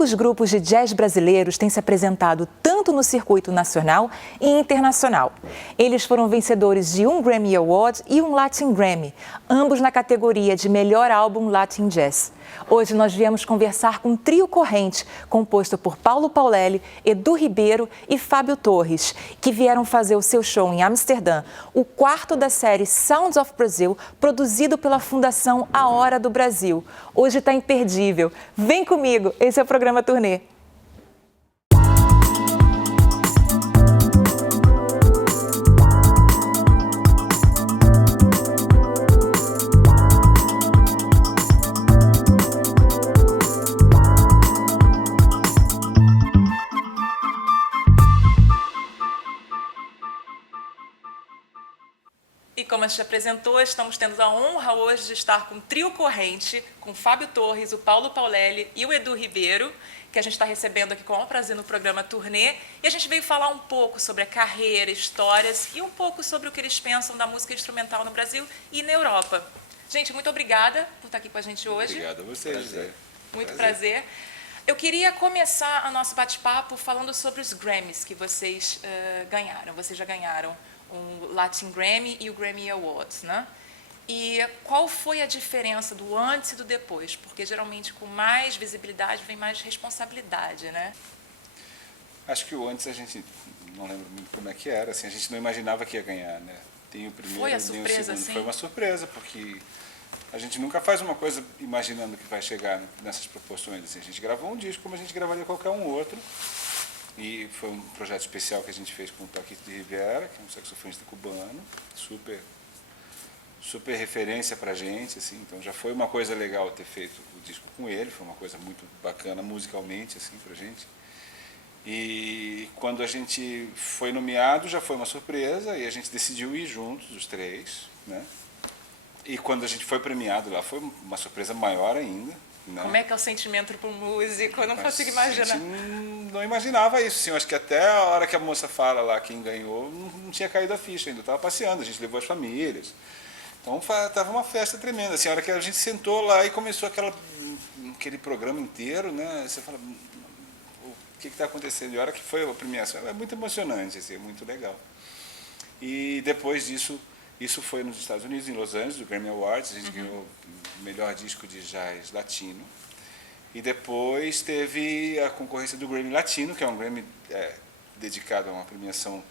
poucos grupos de jazz brasileiros têm se apresentado tanto no circuito nacional e internacional. Eles foram vencedores de um Grammy Award e um Latin Grammy, ambos na categoria de Melhor Álbum Latin Jazz. Hoje nós viemos conversar com um trio corrente, composto por Paulo Paulelli, Edu Ribeiro e Fábio Torres, que vieram fazer o seu show em Amsterdã, o quarto da série Sounds of Brazil, produzido pela Fundação A Hora do Brasil. Hoje está imperdível. Vem comigo, esse é o programa Turnê. E como a gente apresentou, estamos tendo a honra hoje de estar com um trio corrente, com o Fábio Torres, o Paulo Paulelli e o Edu Ribeiro, que a gente está recebendo aqui com o maior prazer no programa Turnê. E a gente veio falar um pouco sobre a carreira, histórias e um pouco sobre o que eles pensam da música instrumental no Brasil e na Europa. Gente, muito obrigada por estar aqui com a gente hoje. Obrigado a você, José. Muito prazer. Eu queria começar o nosso bate-papo falando sobre os Grammys que vocês ganharam. Vocês já ganharam o Latin Grammy e o Grammy Awards, né? E qual foi a diferença do antes e do depois? Porque geralmente com mais visibilidade vem mais responsabilidade, né? Acho que o antes a gente não lembra muito como é que era, assim, a gente não imaginava que ia ganhar, né? Tem o primeiro, foi a tem o surpresa, segundo. assim? Foi uma surpresa, porque a gente nunca faz uma coisa imaginando que vai chegar nessas proporções. Assim, a gente gravou um disco como a gente gravaria qualquer um outro. E foi um projeto especial que a gente fez com o Paquito de Rivera, que é um saxofonista cubano, super referência pra gente, assim. Então já foi uma coisa legal ter feito o disco com ele, foi uma coisa muito bacana musicalmente, assim, pra gente. E quando a gente foi nomeado já foi uma surpresa e a gente decidiu ir juntos, os três, né? E quando a gente foi premiado lá foi uma surpresa maior ainda. Né? Como é que é o sentimento para o músico? Eu não consigo imaginar. A gente não imaginava isso. Assim, eu acho que até a hora que a moça fala lá quem ganhou, não tinha caído a ficha ainda. Estava passeando, a gente levou as famílias. Então estava uma festa tremenda. Assim, a hora que a gente sentou lá e começou aquele programa inteiro, né? Você fala, o que está acontecendo? E a hora que foi a premiação, é muito emocionante, assim, é muito legal. E depois disso, isso foi nos Estados Unidos, em Los Angeles, o Grammy Awards, a gente ganhou o melhor disco de jazz latino. E depois teve a concorrência do Grammy Latino, que é um Grammy dedicado a uma premiação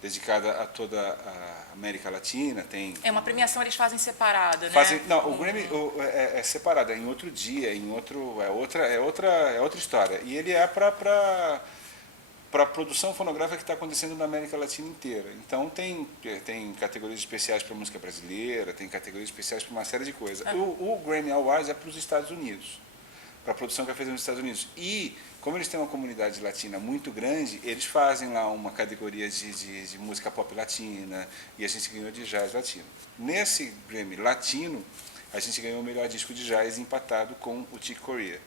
dedicada a toda a América Latina. É uma premiação eles fazem separada, né? Não, o Grammy é separado, é em outro dia, é outra história. E ele é para a produção fonográfica que está acontecendo na América Latina inteira. Então tem categorias especiais para música brasileira, tem categorias especiais para uma série de coisas. O Grammy Awards é para os Estados Unidos, para a produção que é feita nos Estados Unidos. E como eles têm uma comunidade latina muito grande, eles fazem lá uma categoria de música pop latina e a gente ganhou de jazz latino. Nesse Grammy Latino, a gente ganhou o melhor disco de jazz empatado com o Chick Corea.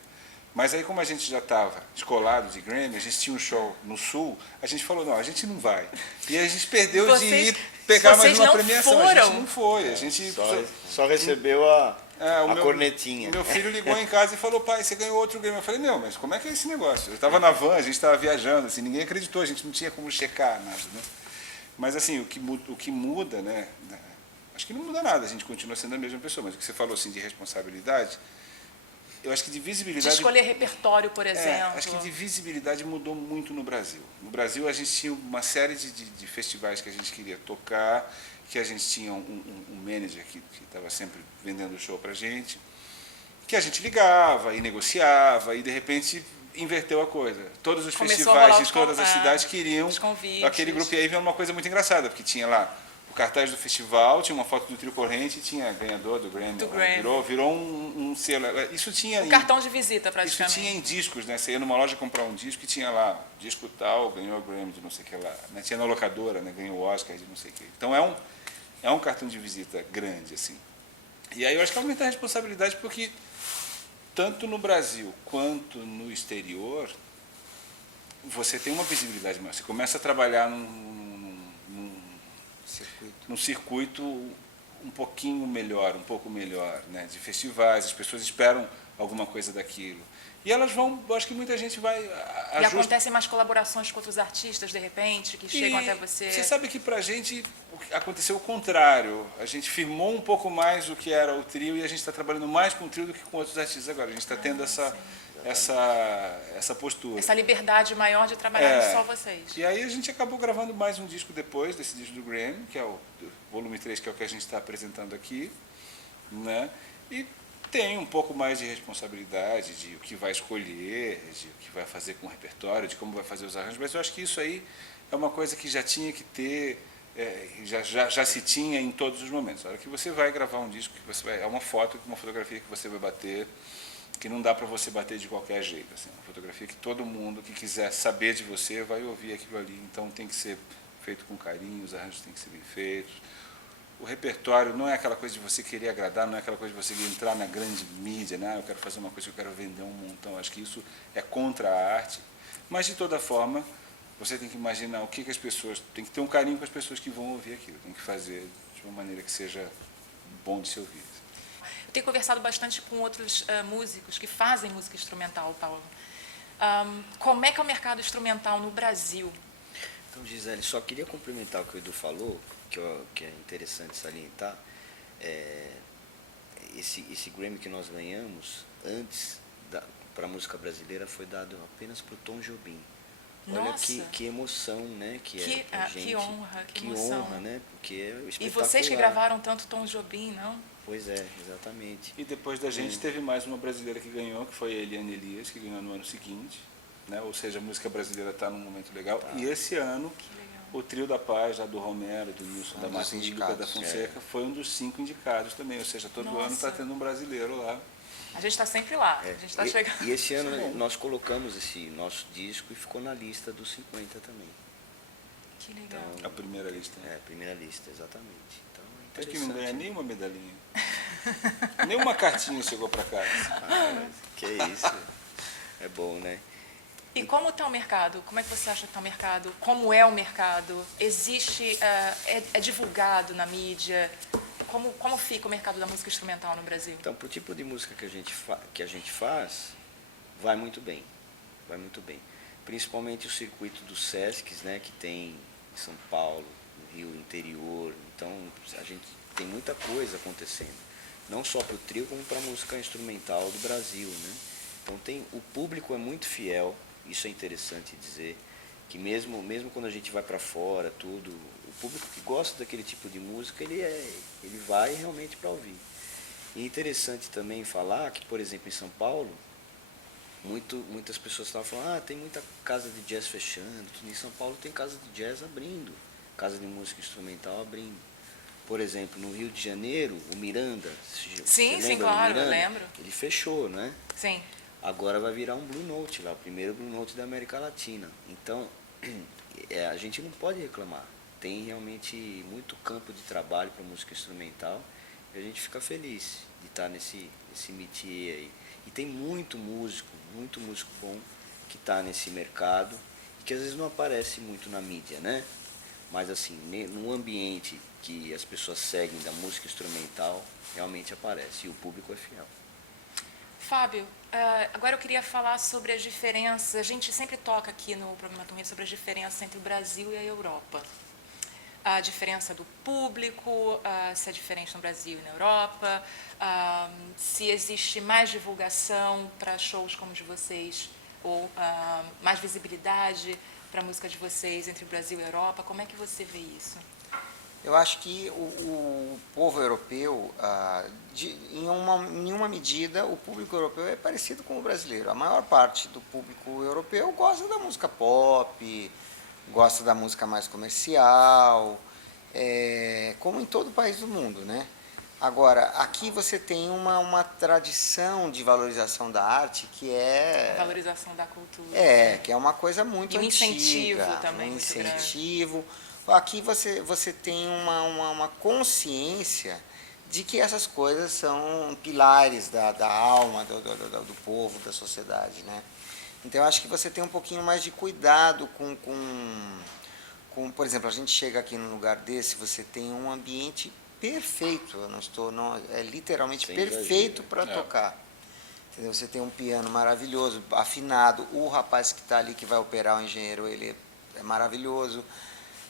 Mas aí, como a gente já estava descolado de Grammy, a gente tinha um show no Sul, a gente falou, não, a gente não vai. E a gente perdeu de ir pegar mais uma premiação. Foram. A gente não foi. A gente só recebeu a cornetinha. Meu filho ligou em casa e falou, pai, você ganhou outro Grammy. Eu falei, não, mas como é que é esse negócio? Eu estava na van, a gente estava viajando, assim, ninguém acreditou, a gente não tinha como checar nada. Né? Mas assim, o que muda, né? Acho que não muda nada, a gente continua sendo a mesma pessoa, mas o que você falou assim, de responsabilidade, eu acho que de visibilidade... De escolher repertório, por exemplo. Acho que de visibilidade mudou muito no Brasil. No Brasil, a gente tinha uma série de festivais que a gente queria tocar, que a gente tinha um manager que estava sempre vendendo show para a gente, que a gente ligava e negociava, e de repente inverteu a coisa. Todos os festivais de todas as cidades queriam aquele grupo. E aí veio uma coisa muito engraçada, porque tinha lá o cartaz do festival, tinha uma foto do trio corrente e tinha ganhador do Grammy. Virou um selo. Isso tinha cartão de visita, praticamente. Isso tinha em discos, né? Você ia numa loja comprar um disco e tinha lá, disco tal, ganhou o Grammy de não sei o que lá. Né? Tinha na locadora, né? Ganhou o Oscar de não sei o que. Então é um cartão de visita grande, assim. E aí eu acho que aumenta a responsabilidade porque tanto no Brasil quanto no exterior você tem uma visibilidade maior. Você começa a trabalhar num circuito um pouco melhor, né, de festivais. As pessoas esperam alguma coisa daquilo. E elas vão, eu acho que muita gente vai... E acontecem mais colaborações com outros artistas, de repente, que chegam até você? Você sabe que pra gente aconteceu o contrário. A gente firmou um pouco mais o que era o trio e a gente está trabalhando mais com o trio do que com outros artistas agora. A gente está tendo essa postura. Essa liberdade maior de trabalhar só vocês. E aí a gente acabou gravando mais um disco depois, desse disco do Grammy, que é o volume 3, que é o que a gente está apresentando aqui, né? E tem um pouco mais de responsabilidade de o que vai escolher, de o que vai fazer com o repertório, de como vai fazer os arranjos, mas eu acho que isso aí é uma coisa que já tinha que ter, já se tinha em todos os momentos. A hora que você vai gravar um disco, é uma foto, uma fotografia que você vai bater, que não dá para você bater de qualquer jeito. Assim, uma fotografia que todo mundo que quiser saber de você vai ouvir aquilo ali, então tem que ser feito com carinho, os arranjos têm que ser bem feitos. O repertório não é aquela coisa de você querer agradar, não é aquela coisa de você entrar na grande mídia, né? Eu quero fazer uma coisa que eu quero vender um montão. Acho que isso é contra a arte. Mas, de toda forma, você tem que imaginar o que as pessoas... Tem que ter um carinho com as pessoas que vão ouvir aquilo. Tem que fazer de uma maneira que seja bom de se ouvir. Eu tenho conversado bastante com outros músicos que fazem música instrumental, Paulo. Como é que é o mercado instrumental no Brasil? Então, Gisele, só queria complementar o que o Edu falou, que é interessante salientar. Esse Grammy que nós ganhamos, antes, para a música brasileira, foi dado apenas para o Tom Jobim. Nossa. Olha que emoção, né? Que honra, que emoção. Honra, né? Porque é espetacular. E vocês que gravaram tanto Tom Jobim, não? Pois é, exatamente. E depois da gente teve mais uma brasileira que ganhou, que foi a Eliane Elias, que ganhou no ano seguinte. Né? Ou seja, a música brasileira está num momento legal. Tá. E esse ano, o Trio da Paz, lá do Romero, do Nilson, da Martins, do Lucas da Fonseca, foi um dos 5 indicados também. Ou seja, todo ano está tendo um brasileiro lá. A gente está sempre lá, a gente está chegando. E esse ano nós colocamos esse nosso disco e ficou na lista dos 50 também. Que legal. Então, a primeira lista. A primeira lista, exatamente. Então, é acho que não ganha nenhuma medalhinha. Nenhuma cartinha chegou para cá. Que isso. É bom, né? E como está o mercado? Como é que você acha que está o mercado? Como é o mercado? Existe, é divulgado na mídia? Como fica o mercado da música instrumental no Brasil? Então, para o tipo de música que a gente faz, vai muito bem. Vai muito bem. Principalmente o circuito dos Sescs, né, que tem em São Paulo, no Rio interior. Então, a gente tem muita coisa acontecendo. Não só para o trio, como para a música instrumental do Brasil, né? Então, o público é muito fiel. Isso é interessante dizer, que mesmo quando a gente vai para fora, tudo, o público que gosta daquele tipo de música, ele vai realmente para ouvir. E é interessante também falar que, por exemplo, em São Paulo, muitas pessoas estavam falando, tem muita casa de jazz fechando, em São Paulo tem casa de jazz abrindo, casa de música instrumental abrindo. Por exemplo, no Rio de Janeiro, o Miranda, sim, claro, eu lembro. Ele fechou, né? Sim. Agora vai virar um Blue Note lá, o primeiro Blue Note da América Latina. Então, a gente não pode reclamar. Tem realmente muito campo de trabalho para música instrumental e a gente fica feliz de estar nesse métier aí. E tem muito músico bom que está nesse mercado e que às vezes não aparece muito na mídia, né? Mas assim, no ambiente que as pessoas seguem da música instrumental, realmente aparece e o público é fiel. Fábio, agora eu queria falar sobre as diferenças. A gente sempre toca aqui no programa Tom Rede sobre as diferenças entre o Brasil e a Europa. A diferença do público, se é diferente no Brasil e na Europa, se existe mais divulgação para shows como o de vocês, ou mais visibilidade para a música de vocês entre o Brasil e a Europa. Como é que você vê isso? Eu acho que o povo europeu, em uma medida, o público europeu é parecido com o brasileiro. A maior parte do público europeu gosta da música pop, gosta da música mais comercial, como em todo país do mundo, né? Agora, aqui você tem uma tradição de valorização da arte que é... A valorização da cultura. Que é uma coisa muito antiga. E um incentivo também muito grande. Um incentivo. Aqui você tem uma consciência de que essas coisas são pilares da alma do povo, da sociedade, né? Então, eu acho que você tem um pouquinho mais de cuidado com por exemplo, a gente chega aqui num lugar desse, você tem um ambiente perfeito, é literalmente perfeito para tocar. Entendeu? Você tem um piano maravilhoso, afinado, o rapaz que está ali, que vai operar, o engenheiro, ele é maravilhoso.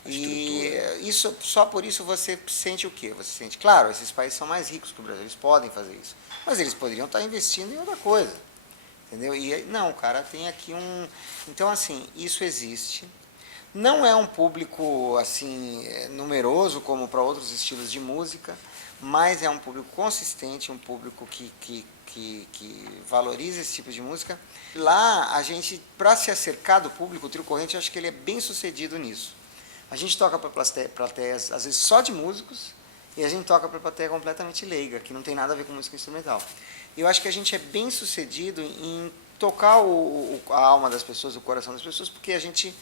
E isso, só por isso você sente o quê? Você sente, claro, esses países são mais ricos que o Brasil, eles podem fazer isso, mas eles poderiam estar investindo em outra coisa, entendeu? E não, o cara tem aqui um... Então, assim, isso existe. Não é um público, assim, numeroso como para outros estilos de música, mas é um público consistente, um público que valoriza esse tipo de música. Lá, a gente, para se acercar do público, o Trio Corrente, eu acho que ele é bem sucedido nisso. A gente toca para plateias, às vezes, só de músicos, e a gente toca para plateia completamente leiga, que não tem nada a ver com música instrumental. Eu acho que a gente é bem sucedido em tocar a alma das pessoas, o coração das pessoas, porque a gente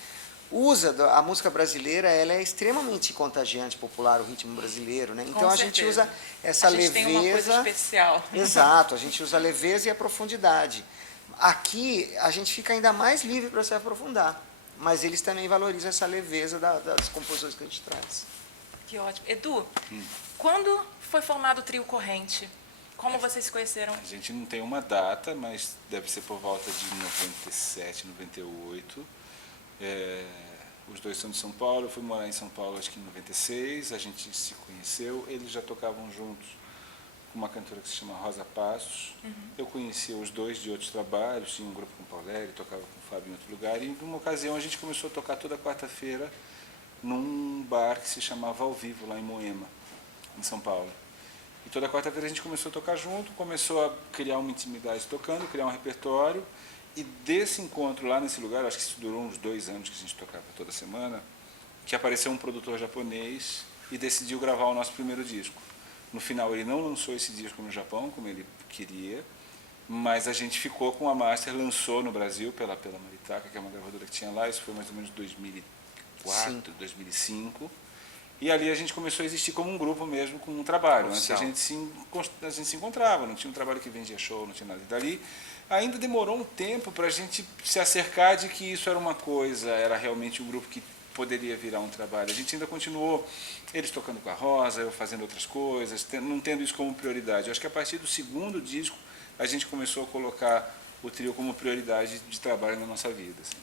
usa a música brasileira, ela é extremamente contagiante, popular, o ritmo brasileiro, né? Então a gente usa essa leveza. A gente tem uma coisa especial. Exato, a gente usa a leveza e a profundidade. Aqui a gente fica ainda mais livre para se aprofundar. Mas eles também valorizam essa leveza das composições que a gente traz. Que ótimo. Edu, quando foi formado o Trio Corrente? Como vocês se conheceram? A gente não tem uma data, mas deve ser por volta de 97, 98. Os dois são de São Paulo, eu fui morar em São Paulo acho que em 96, a gente se conheceu, eles já tocavam juntos com uma cantora que se chama Rosa Passos. Eu conhecia os dois de outros trabalhos, tinha um grupo com o Paulério, tocava com o Fábio em outro lugar, e numa ocasião a gente começou a tocar toda quarta-feira num bar que se chamava Ao Vivo, lá em Moema, em São Paulo. E toda quarta-feira a gente começou a tocar junto, começou a criar uma intimidade tocando, criar um repertório, e desse encontro lá nesse lugar, acho que isso durou uns 2 anos que a gente tocava toda semana, que apareceu um produtor japonês e decidiu gravar o nosso primeiro disco. No final, ele não lançou esse disco no Japão, como ele queria, mas a gente ficou com a master, lançou no Brasil pela Maritaca, que é uma gravadora que tinha lá, isso foi mais ou menos 2004, 2005. E ali a gente começou a existir como um grupo mesmo, com um trabalho. Antes a gente se encontrava, não tinha um trabalho que vendia show, não tinha nada. E dali ainda demorou um tempo para a gente se acercar de que isso era uma coisa, era realmente um grupo que poderia virar um trabalho. A gente ainda continuou, eles tocando com a Rosa, eu fazendo outras coisas, não tendo isso como prioridade. Eu acho que a partir do segundo disco, a gente começou a colocar o trio como prioridade de trabalho na nossa vida. Assim.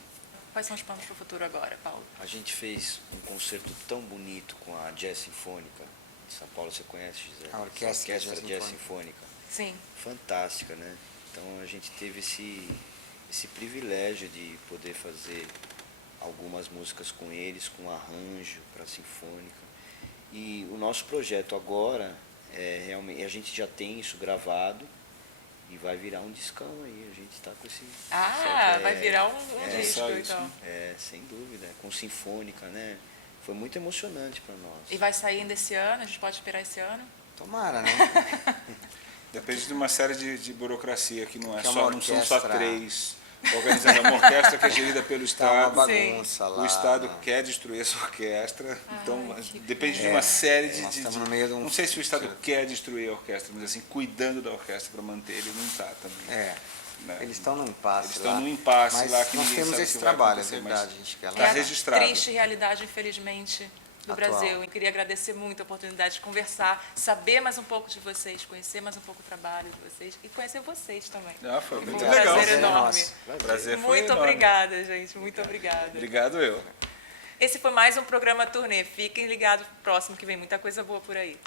Quais são os planos para o futuro agora, Paulo? A gente fez um concerto tão bonito com a Jazz Sinfônica de São Paulo, você conhece, Gisele? A orquestra Jazz Sinfônica. Sim. Fantástica, né? Então a gente teve esse privilégio de poder fazer algumas músicas com eles, com arranjo para a Sinfônica. E o nosso projeto agora, realmente, a gente já tem isso gravado e vai virar um discão aí. A gente está com esse... vai virar um disco, então. Sem dúvida. Com Sinfônica, né? Foi muito emocionante para nós. E vai sair ainda esse ano? A gente pode esperar esse ano? Tomara, né? Depende de uma série de burocracia que não Que são só 3 organizando uma orquestra que é gerida pelo Estado. Tá uma bagunça lá. O Estado quer destruir essa orquestra, então depende de uma série de... Nós estamos no meio de um... Não sei se o Estado quer destruir a orquestra, mas assim, cuidando da orquestra para manter, ele não está também. Né? Eles estão num impasse. Eles estão num impasse mas lá que nós ninguém temos sabe esse o que vai trabalho, é acontecer, verdade. A gente quer tá lá. registrado. A triste realidade, infelizmente, do Atual. Brasil. Eu queria agradecer muito a oportunidade de conversar, saber mais um pouco de vocês, conhecer mais um pouco o trabalho de vocês e conhecer vocês também. Foi muito um legal. prazer enorme. Nosso. Prazer foi Muito enorme. obrigada, gente. Muito obrigada. Obrigado eu. Esse foi mais um programa Turnê. Fiquem ligados pro próximo que vem muita coisa boa por aí.